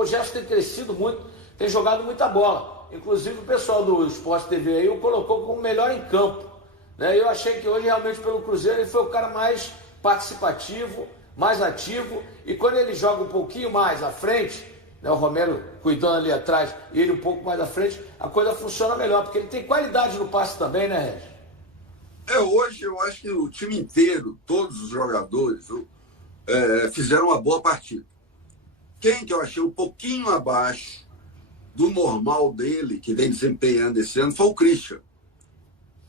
o Gerson tem crescido muito, tem jogado muita bola. Inclusive o pessoal do Sport TV aí o colocou como melhor em campo. Né? Eu achei que hoje realmente pelo Cruzeiro ele foi o cara mais participativo, mais ativo, e quando ele joga um pouquinho mais à frente, né, o Romero cuidando ali atrás e ele um pouco mais à frente, a coisa funciona melhor, porque ele tem qualidade no passe também, né, Regis? Hoje eu acho que o time inteiro, todos os jogadores, fizeram uma boa partida. Quem que eu achei um pouquinho abaixo do normal dele, que vem desempenhando esse ano, foi o Christian.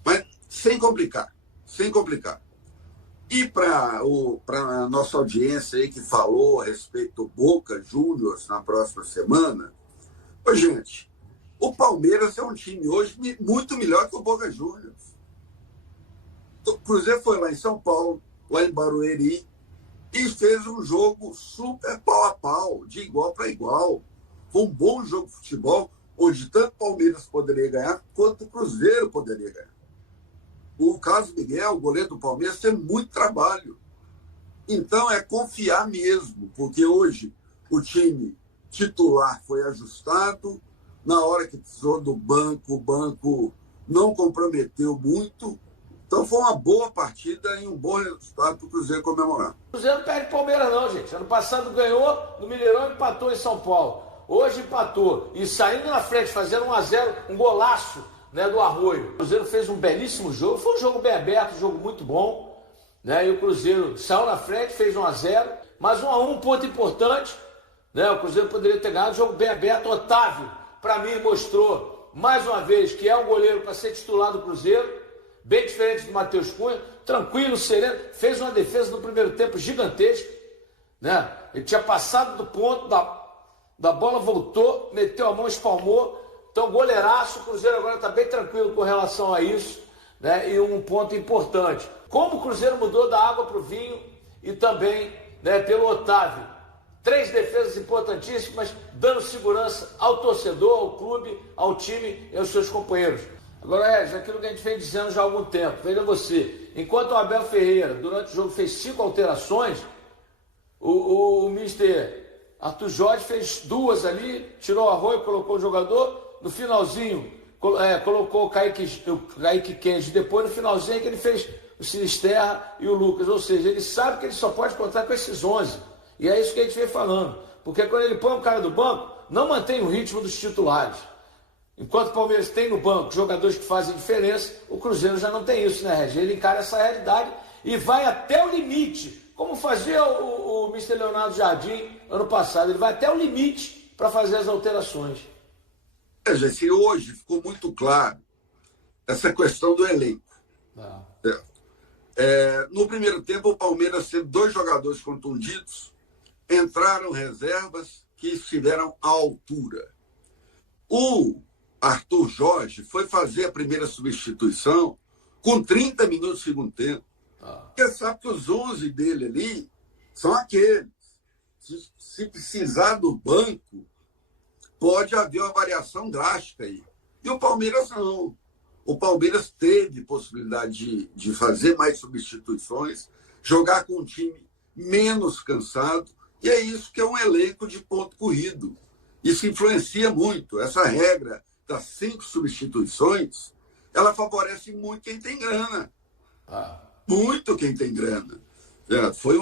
Mas sem complicar, sem complicar. E para a nossa audiência aí que falou a respeito do Boca Juniors na próxima semana, gente, o Palmeiras é um time hoje muito melhor que o Boca Juniors. O Cruzeiro foi lá em São Paulo, lá em Barueri, e fez um jogo super pau a pau, de igual para igual. Foi um bom jogo de futebol, onde tanto o Palmeiras poderia ganhar, quanto o Cruzeiro poderia ganhar. O Carlos Miguel, o goleiro do Palmeiras, tem muito trabalho. Então é confiar mesmo, porque hoje o time titular foi ajustado, na hora que precisou do banco, o banco não comprometeu muito. Então foi uma boa partida e um bom resultado para o Cruzeiro comemorar. O Cruzeiro não perde Palmeiras não, gente. Ano passado ganhou no Mineirão e empatou em São Paulo. Hoje empatou e saindo na frente, fazendo 1-0, um golaço, né, do Arroio. O Cruzeiro fez um belíssimo jogo, foi um jogo bem aberto, um jogo muito bom, né? E o Cruzeiro saiu na frente, fez 1-0, mas 1-1, um ponto importante, né? O Cruzeiro poderia ter ganhado, um jogo bem aberto. Otávio, para mim, mostrou mais uma vez que é um goleiro para ser titular do Cruzeiro, bem diferente do Matheus Cunha, tranquilo, sereno, fez uma defesa no primeiro tempo gigantesca, né? Ele tinha passado do ponto da bola, voltou, meteu a mão, espalmou. Então, goleiraço, o Cruzeiro agora está bem tranquilo com relação a isso, né? E um ponto importante, como o Cruzeiro mudou da água para o vinho e também, né, pelo Otávio. 3 defesas importantíssimas, dando segurança ao torcedor, ao clube, ao time e aos seus companheiros. Agora, aquilo que a gente vem dizendo já há algum tempo, veja você, enquanto o Abel Ferreira, durante o jogo, fez 5 alterações, o mister Arthur Jorge fez 2 ali, tirou o Arroio, colocou o jogador. No finalzinho, colocou o Kaique Kenji. Depois, no finalzinho, que ele fez o Sinisterra e o Lucas. Ou seja, ele sabe que ele só pode contar com esses 11. E é isso que a gente vem falando. Porque quando ele põe um cara do banco, não mantém o ritmo dos titulares. Enquanto o Palmeiras tem no banco jogadores que fazem diferença, o Cruzeiro já não tem isso, né, Regis? Ele encara essa realidade e vai até o limite, como fazia o Mr. Leonardo Jardim ano passado. Ele vai até o limite para fazer as alterações. Gente, hoje ficou muito claro essa questão do elenco. No primeiro tempo, o Palmeiras teve 2 jogadores contundidos, entraram reservas que estiveram à altura. O Arthur Jorge foi fazer a primeira substituição com 30 minutos do segundo tempo. Porque sabe que os 11 dele ali são aqueles. Se precisar do banco, pode haver uma variação drástica aí. E o Palmeiras não. O Palmeiras teve possibilidade de fazer mais substituições, jogar com um time menos cansado, e é isso que é um elenco de ponto corrido. Isso influencia muito. Essa regra das 5 substituições, ela favorece muito quem tem grana. Muito quem tem grana. Foi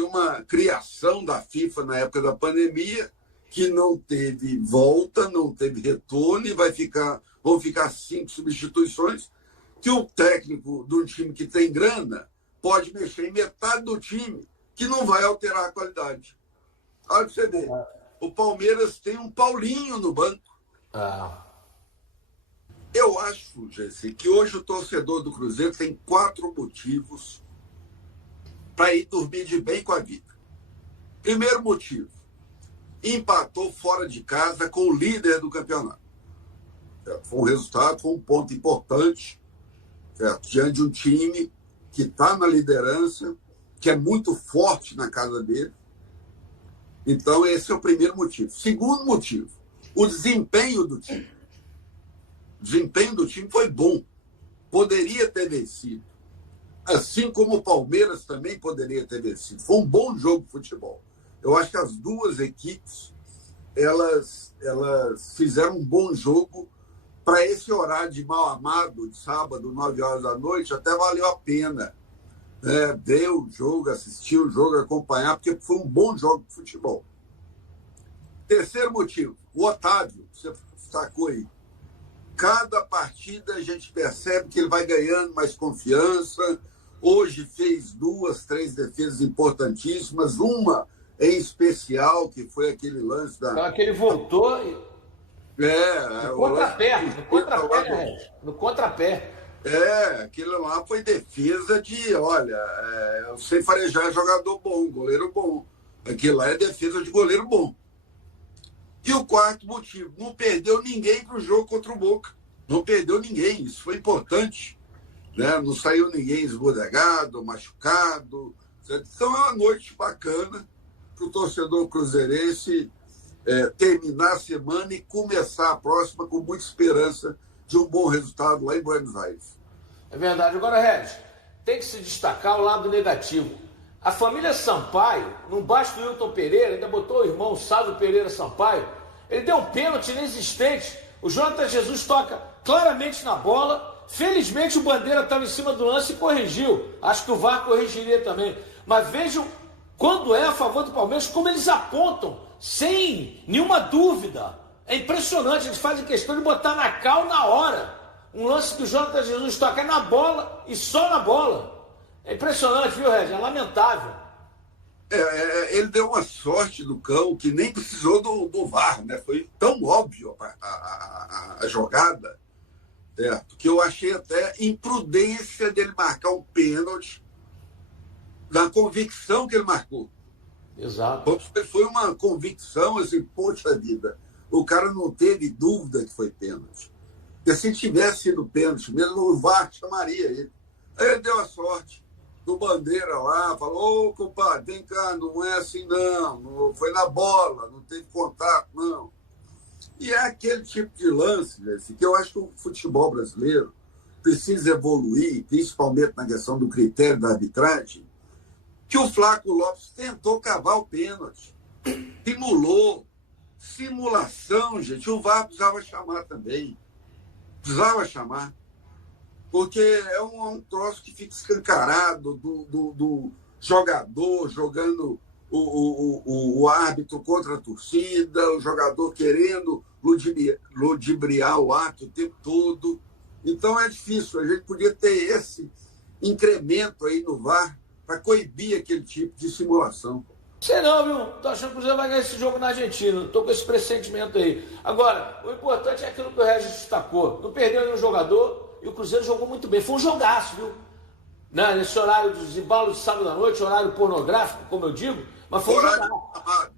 uma criação da FIFA na época da pandemia, que não teve volta, não teve retorno, e vão ficar 5 substituições, que o técnico de um time que tem grana pode mexer em metade do time, que não vai alterar a qualidade. Olha para você ver. O Palmeiras tem um Paulinho no banco. Eu acho, Jesse, que hoje o torcedor do Cruzeiro tem 4 motivos para ir dormir de bem com a vida. Primeiro motivo: empatou fora de casa com o líder do campeonato. Foi um resultado, foi um ponto importante, diante de um time que está na liderança, que é muito forte na casa dele. Então, esse é o primeiro motivo. Segundo motivo, o desempenho do time. O desempenho do time foi bom. Poderia ter vencido. Assim como o Palmeiras também poderia ter vencido. Foi um bom jogo de futebol. Eu acho que as duas equipes elas fizeram um bom jogo para esse horário de mal amado, de sábado, 9 horas da noite, até valeu a pena. Ver o jogo, assistir o jogo, acompanhar, porque foi um bom jogo de futebol. Terceiro motivo, o Otávio, você sacou aí. Cada partida a gente percebe que ele vai ganhando mais confiança. Hoje fez 2, 3 defesas importantíssimas, uma em especial, que foi aquele lance da... Que ele voltou e... No contrapé. Aquilo lá foi defesa de, olha, eu sei farejar jogador bom, goleiro bom. Aquilo lá é defesa de goleiro bom. E o quarto motivo, não perdeu ninguém para o jogo contra o Boca. Não perdeu ninguém, isso foi importante. Né? Não saiu ninguém esbodegado, machucado. Certo? Então é uma noite bacana para o torcedor cruzeirense terminar a semana e começar a próxima com muita esperança de um bom resultado lá em Buenos Aires. É verdade. Agora, Regis, tem que se destacar o lado negativo. A família Sampaio, não basta o Wilton Pereira, ainda botou o irmão Sávio Pereira Sampaio, ele deu um pênalti inexistente. O Jonathan Jesus toca claramente na bola. Felizmente o Bandeira estava em cima do lance e corrigiu. Acho que o VAR corrigiria também. Mas vejam, quando é a favor do Palmeiras, como eles apontam, sem nenhuma dúvida. É impressionante, eles fazem questão de botar na cal na hora. Um lance que o Jonathan Jesus toca na bola e só na bola. É impressionante, viu, Regis? É lamentável. Ele deu uma sorte do cão que nem precisou do VAR, né? Foi tão óbvio a jogada, certo? Que eu achei até imprudência dele marcar um pênalti na convicção que ele marcou. Exato. Foi uma convicção, assim, poxa vida, o cara não teve dúvida que foi pênalti. Porque se tivesse sido pênalti mesmo, o VAR chamaria ele. Aí ele deu a sorte do Bandeira lá, falou, compadre, vem cá, não é assim não foi na bola, não teve contato, não. E é aquele tipo de lance, que eu acho que o futebol brasileiro precisa evoluir, principalmente na questão do critério da arbitragem, que o Flaco Lopes tentou cavar o pênalti, simulou, simulação, gente, o VAR precisava chamar também, porque é um troço que fica escancarado do jogador jogando o árbitro contra a torcida, o jogador querendo ludibriar o árbitro o tempo todo. Então é difícil, a gente podia ter esse incremento aí no VAR para coibir aquele tipo de simulação. Sei não, viu? Tô achando que o Cruzeiro vai ganhar esse jogo na Argentina. Tô com esse pressentimento aí. Agora, o importante é aquilo que o Regis destacou. Não perdeu nenhum jogador e o Cruzeiro jogou muito bem. Foi um jogaço, viu? Nesse horário dos embalos de sábado à noite, horário pornográfico, como eu digo, mas foi um jogaço.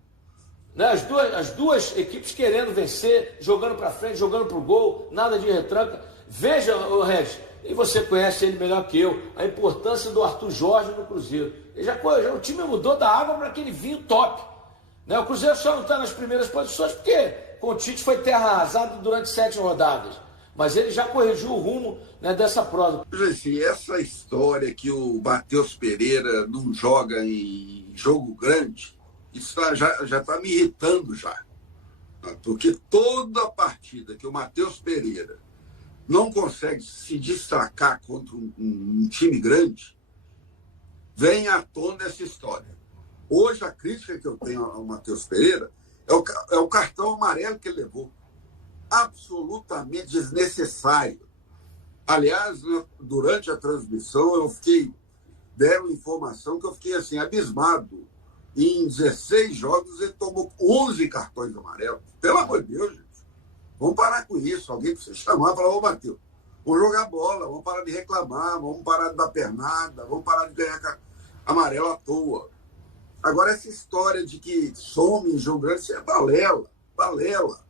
As duas equipes querendo vencer, jogando para frente, jogando pro gol, nada de retranca. Veja, Regis, e você conhece ele melhor que eu, a importância do Arthur Jorge no Cruzeiro. O time mudou da água para aquele vinho top. Né? O Cruzeiro só não está nas primeiras posições porque com o Tite foi terra arrasada durante 7 rodadas. Mas ele já corrigiu o rumo, né, dessa prova. Assim, essa história que o Matheus Pereira não joga em jogo grande, isso já está me irritando já. Porque toda partida que o Matheus Pereira não consegue se destacar contra um time grande, vem à tona essa história. Hoje, a crítica que eu tenho ao Matheus Pereira é o cartão amarelo que ele levou. Absolutamente desnecessário. Aliás, durante a transmissão, deram informação que eu fiquei assim, abismado. Em 16 jogos, ele tomou 11 cartões amarelos. Pelo amor de Deus, gente. Vamos parar com isso. Alguém precisa chamar e falar, ô Matheus, vamos jogar bola, vamos parar de reclamar, vamos parar de dar pernada, vamos parar de ganhar amarelo à toa. Agora, essa história de que some em jogo grande, isso é balela.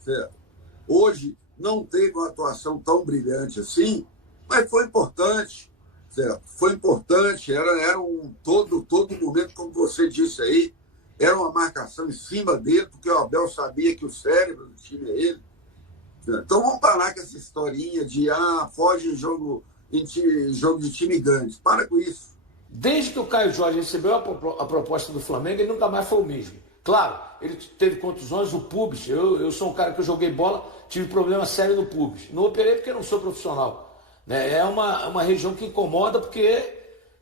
Certo? Hoje não teve uma atuação tão brilhante assim, mas foi importante. Certo? Foi importante, era todo momento, como você disse aí, era uma marcação em cima dele, porque o Abel sabia que o cérebro do time é ele. Certo? Então vamos parar com essa historinha de foge em jogo de time grande. Para com isso. Desde que o Caio Jorge recebeu a proposta do Flamengo, ele nunca mais foi o mesmo. Claro, ele teve contusões, o pubis, eu sou um cara que eu joguei bola, tive problema sério no pubis. Não operei porque não sou profissional. Né? É uma região que incomoda porque,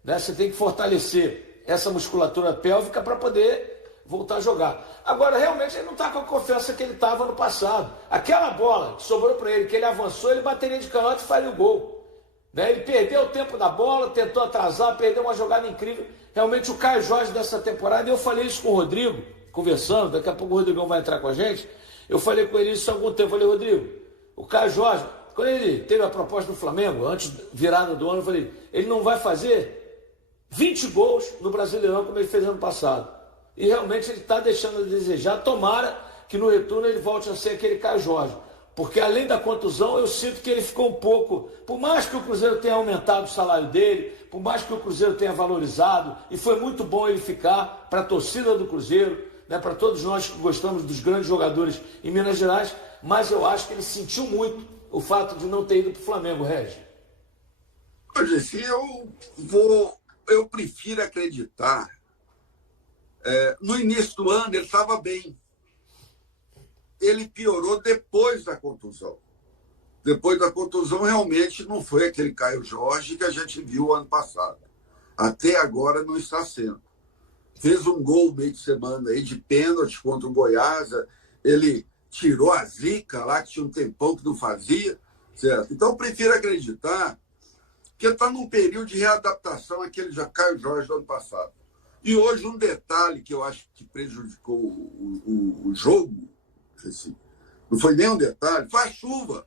né, você tem que fortalecer essa musculatura pélvica para poder voltar a jogar. Agora, realmente, ele não está com a confiança que ele estava no passado. Aquela bola que sobrou para ele, que ele avançou, ele bateria de canhota e faria o gol. Né? Ele perdeu o tempo da bola, tentou atrasar, perdeu uma jogada incrível. Realmente, o Caio Jorge dessa temporada, e eu falei isso com o Rodrigo, conversando, daqui a pouco o Rodrigão vai entrar com a gente, eu falei com ele isso há algum tempo, eu falei, Rodrigo, o Caio Jorge, quando ele teve a proposta do Flamengo, antes da virada do ano, eu falei, ele não vai fazer 20 gols no Brasileirão como ele fez ano passado. E realmente ele está deixando a desejar, tomara que no retorno ele volte a ser aquele Caio Jorge. Porque além da contusão, eu sinto que ele ficou um pouco, por mais que o Cruzeiro tenha aumentado o salário dele, por mais que o Cruzeiro tenha valorizado, e foi muito bom ele ficar para a torcida do Cruzeiro, né, para todos nós que gostamos dos grandes jogadores em Minas Gerais, mas eu acho que ele sentiu muito o fato de não ter ido para o Flamengo, Regis. Hoje, assim, eu prefiro acreditar. No início do ano ele estava bem. Ele piorou depois da contusão. Depois da contusão, realmente não foi aquele Caio Jorge que a gente viu ano passado. Até agora não está sendo. Fez um gol meio de semana aí de pênalti contra o Goiás. Ele tirou a zica lá, que tinha um tempão que não fazia. Certo? Então, eu prefiro acreditar que está num período de readaptação àquele Caio Jorge do ano passado. E hoje, um detalhe que eu acho que prejudicou o jogo, assim, não foi nem um detalhe, foi a chuva.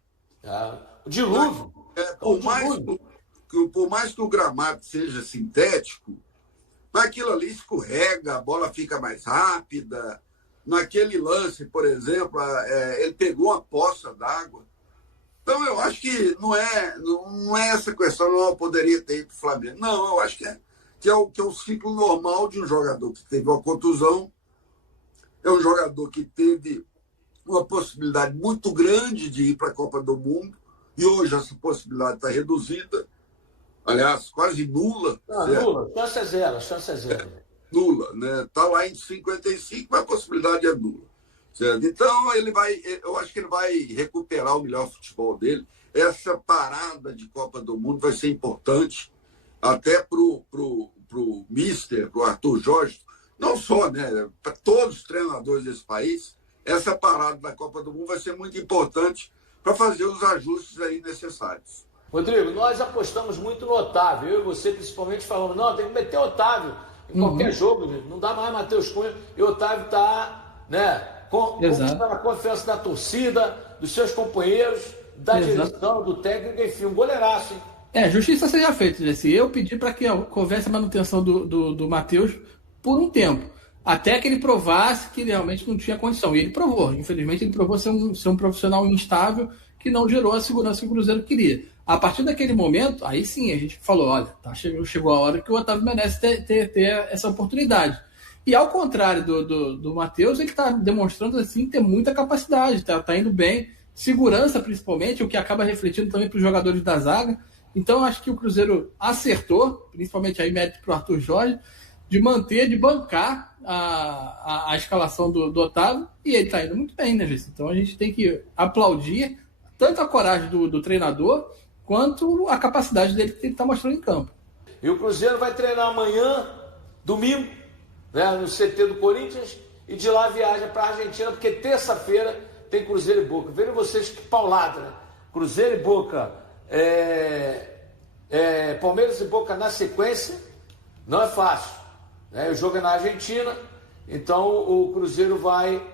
O dilúvio. Por mais que o gramado seja sintético, naquilo ali escorrega, a bola fica mais rápida. Naquele lance, por exemplo, ele pegou uma poça d'água. Então, eu acho que não é essa questão, não poderia ter ido para o Flamengo. Não, eu acho que é o ciclo normal de um jogador que teve uma contusão, é um jogador que teve uma possibilidade muito grande de ir para a Copa do Mundo, e hoje essa possibilidade está reduzida, aliás, quase nula. Nula, chance é zero. Nula, né? Está lá em 55, mas a possibilidade é nula. Certo? Então, eu acho que ele vai recuperar o melhor futebol dele. Essa parada de Copa do Mundo vai ser importante, até para o Mister, para o Arthur Jorge, não só, né? Para todos os treinadores desse país, essa parada da Copa do Mundo vai ser muito importante para fazer os ajustes aí necessários. Rodrigo, nós apostamos muito no Otávio, eu e você principalmente falamos, não, tem que meter Otávio em qualquer jogo, não dá mais Matheus Cunha, e o Otávio está, né, conquistando a confiança da torcida, dos seus companheiros, da direção, do técnico, enfim, um goleiraço, hein? Justiça seja feita, Jesse. Eu pedi para que houvesse a manutenção do Matheus por um tempo, até que ele provasse que realmente não tinha condição. E ele provou. Infelizmente, ele provou ser um profissional instável que não gerou a segurança que o Cruzeiro queria. A partir daquele momento, aí sim, a gente falou, olha, chegou a hora que o Otávio merece ter essa oportunidade. E ao contrário do Matheus, ele está demonstrando assim, ter muita capacidade, está indo bem, segurança principalmente, o que acaba refletindo também para os jogadores da zaga. Então, acho que o Cruzeiro acertou, principalmente aí mérito para o Arthur Jorge, de bancar a escalação do Otávio, e ele está indo muito bem, né, Jesse? Então a gente tem que aplaudir tanto a coragem do treinador, quanto a capacidade dele que ele está mostrando em campo. E o Cruzeiro vai treinar amanhã, domingo, né, no CT do Corinthians, e de lá viaja para a Argentina, porque terça-feira tem Cruzeiro e Boca. Vejam vocês que paulada, né? Cruzeiro e Boca, Palmeiras e Boca na sequência, não é fácil. Né? O jogo é na Argentina, então o Cruzeiro vai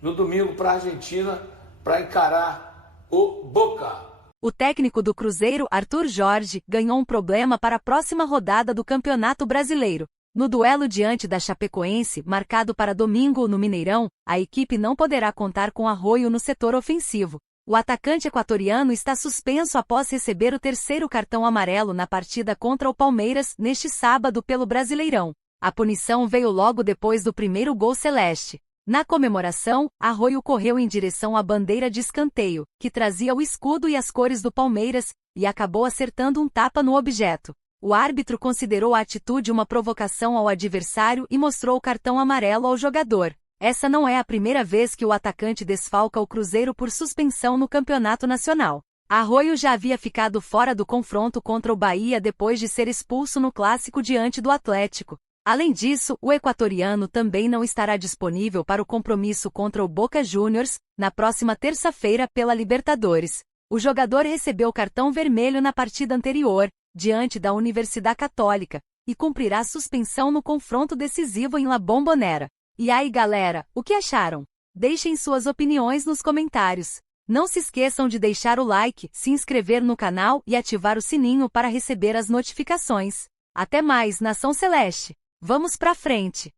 no domingo para a Argentina para encarar o Boca. O técnico do Cruzeiro, Arthur Jorge, ganhou um problema para a próxima rodada do Campeonato Brasileiro. No duelo diante da Chapecoense, marcado para domingo no Mineirão, a equipe não poderá contar com Arroio no setor ofensivo. O atacante equatoriano está suspenso após receber o terceiro cartão amarelo na partida contra o Palmeiras neste sábado pelo Brasileirão. A punição veio logo depois do primeiro gol celeste. Na comemoração, Arroio correu em direção à bandeira de escanteio, que trazia o escudo e as cores do Palmeiras, e acabou acertando um tapa no objeto. O árbitro considerou a atitude uma provocação ao adversário e mostrou o cartão amarelo ao jogador. Essa não é a primeira vez que o atacante desfalca o Cruzeiro por suspensão no Campeonato Nacional. Arroio já havia ficado fora do confronto contra o Bahia depois de ser expulso no clássico diante do Atlético. Além disso, o equatoriano também não estará disponível para o compromisso contra o Boca Juniors, na próxima terça-feira pela Libertadores. O jogador recebeu cartão vermelho na partida anterior, diante da Universidade Católica, e cumprirá suspensão no confronto decisivo em La Bombonera. E aí galera, o que acharam? Deixem suas opiniões nos comentários. Não se esqueçam de deixar o like, se inscrever no canal e ativar o sininho para receber as notificações. Até mais, Nação Celeste! Vamos pra frente!